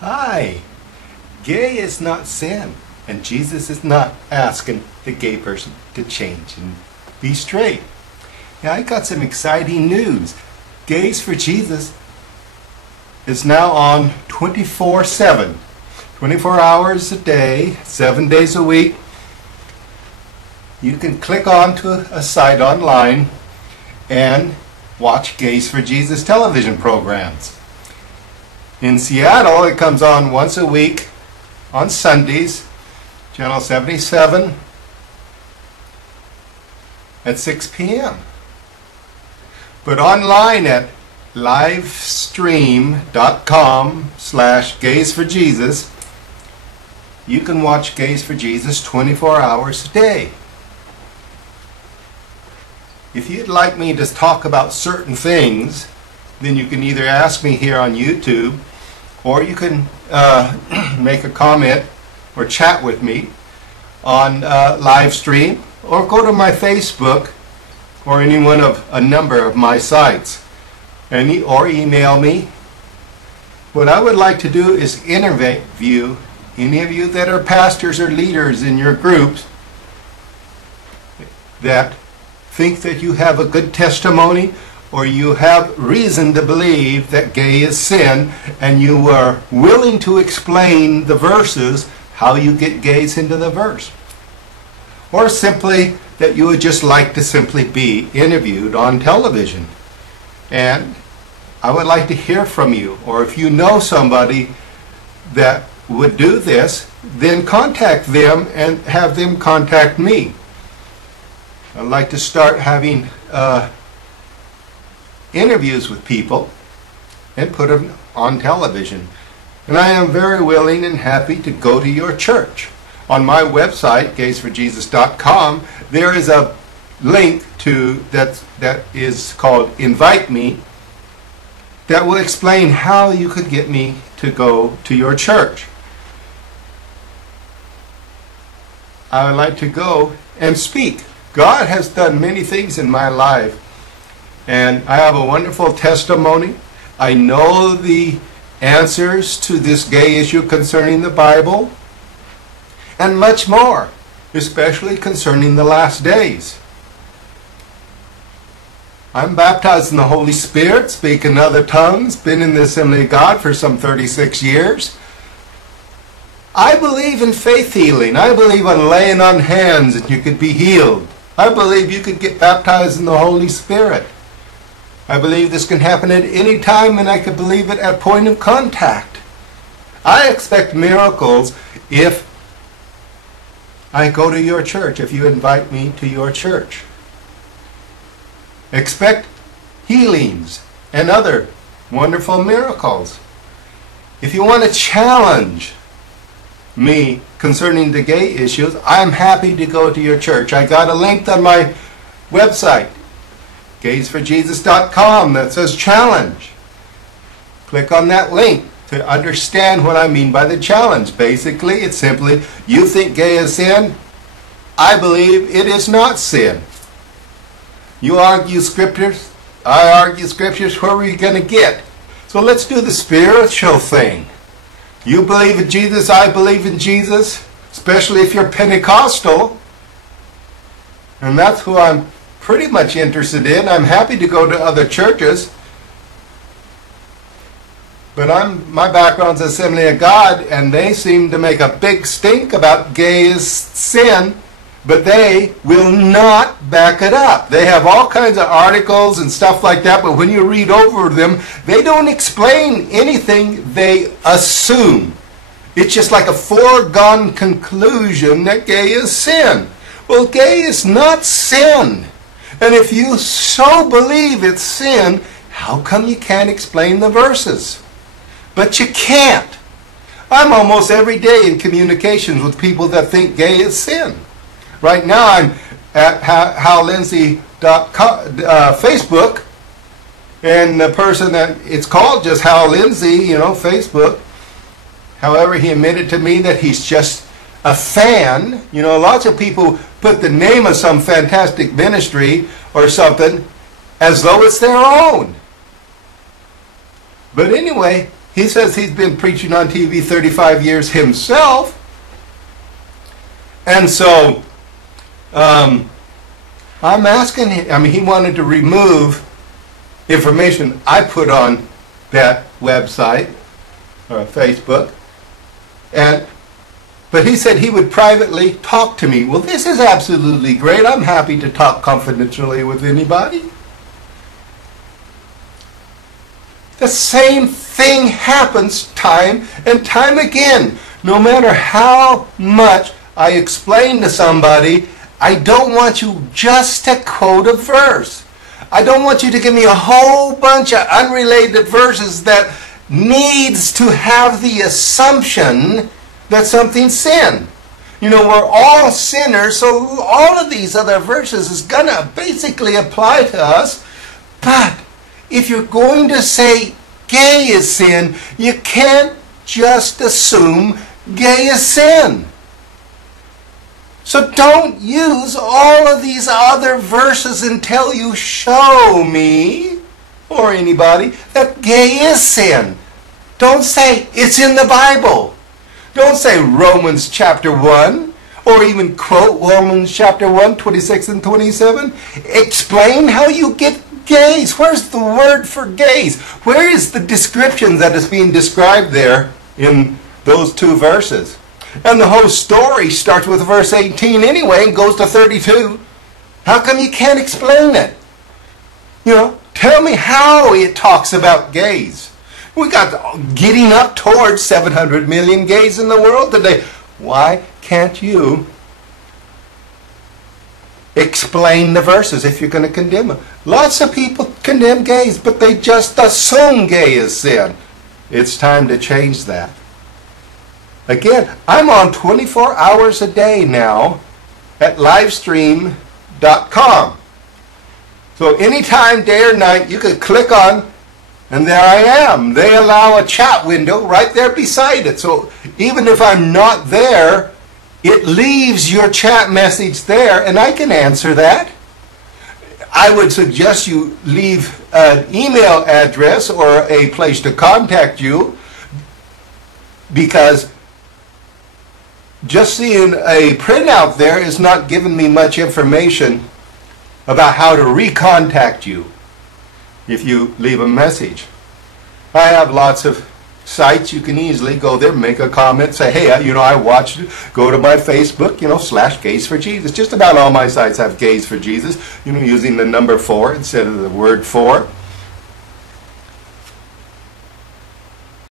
Hi. Gay is not sin, and Jesus is not asking the gay person to change and be straight. Now, I got some exciting news. Gays for Jesus is now on 24/7. 24 hours a day, 7 days a week. You can click onto a site online and watch Gays for Jesus television programs. In Seattle, it comes on once a week on Sundays, channel 77 at 6 p.m. But online at livestream.com/gaysforjesus, you can watch Gays for Jesus 24 hours a day. If you'd like me to talk about certain things, then you can either ask me here on YouTube, or you can make a comment or chat with me on live stream, or go to my Facebook or any one of a number of my sites, or email me. What I would like to do is interview any of you that are pastors or leaders in your groups that think that you have a good testimony, or you have reason to believe that gay is sin, and you are willing to explain the verses, how you get gays into the verse. Or simply that you would just like to simply be interviewed on television. And I would like to hear from you. Or if you know somebody that would do this, then contact them and have them contact me. I'd like to start having interviews with people and put them on television. And I am very willing and happy to go to your church. On my website, gaysforjesus.com, there is a link to that is called Invite Me, that will explain how you could get me to go to your church. I would like to go and speak. God has done many things in my life, and I have a wonderful testimony. I know the answers to this gay issue concerning the Bible, and much more, especially concerning the last days. I'm baptized in the Holy Spirit, speak in other tongues, been in the Assembly of God for some 36 years. I believe in faith healing. I believe in laying on hands and you could be healed. I believe you could get baptized in the Holy Spirit. I believe this can happen at any time, and I could believe it at point of contact. I expect miracles if I go to your church, if you invite me to your church. Expect healings and other wonderful miracles. If you want to challenge me concerning the gay issues, I'm happy to go to your church. I got a link on my website, gaysforjesus.com, that says challenge. Click on that link to understand what I mean by the challenge. Basically, it's simply, you think gay is sin? I believe it is not sin. You argue scriptures, I argue scriptures, where are we going to get? So let's do the spiritual thing. You believe in Jesus, I believe in Jesus, especially if you're Pentecostal. And that's who I'm pretty much interested in. I'm happy to go to other churches. But my background's Assembly of God, and they seem to make a big stink about gay is sin, but they will not back it up. They have all kinds of articles and stuff like that, but when you read over them, they don't explain anything. They assume. It's just like a foregone conclusion that gay is sin. Well, gay is not sin. And if you so believe it's sin, how come you can't explain the verses? But you can't. I'm almost every day in communications with people that think gay is sin. Right now I'm at HalLindsay.com, and the person that it's called just Hal Lindsay, Facebook. However, he admitted to me that he's just a fan. Lots of people put the name of some fantastic ministry or something as though it's their own. But anyway, he says he's been preaching on TV 35 years himself. And so I'm asking him, I mean, he wanted to remove information I put on that website or Facebook. But he said he would privately talk to me. Well, this is absolutely great. I'm happy to talk confidentially with anybody. The same thing happens time and time again. No matter how much I explain to somebody, I don't want you just to quote a verse. I don't want you to give me a whole bunch of unrelated verses that needs to have the assumption that something's sin. You know, we're all sinners, so all of these other verses is going to basically apply to us. But if you're going to say gay is sin, you can't just assume gay is sin. So don't use all of these other verses until you show me, or anybody, that gay is sin. Don't say it's in the Bible. Don't say Romans chapter 1, or even quote Romans chapter 1, 26 and 27. Explain how you get gays. Where's the word for gays? Where is the description that is being described there in those two verses? And the whole story starts with verse 18 anyway and goes to 32. How come you can't explain it? You know, tell me how it talks about gays. We got getting up towards 700 million gays in the world today. Why can't you explain the verses if you're going to condemn them? Lots of people condemn gays, but they just assume gay is sin. It's time to change that. Again, I'm on 24 hours a day now at livestream.com. So anytime, day or night, you could click on, and there I am. They allow a chat window right there beside it. So even if I'm not there, it leaves your chat message there, and I can answer that. I would suggest you leave an email address or a place to contact you, because just seeing a printout there is not giving me much information about how to recontact you if you leave a message. I have lots of sites. You can easily go there, make a comment, say, hey, you know, I watched it. Go to my Facebook, you know, / Gays for Jesus. Just about all my sites have Gays for Jesus, you know, using the number 4 instead of the word for.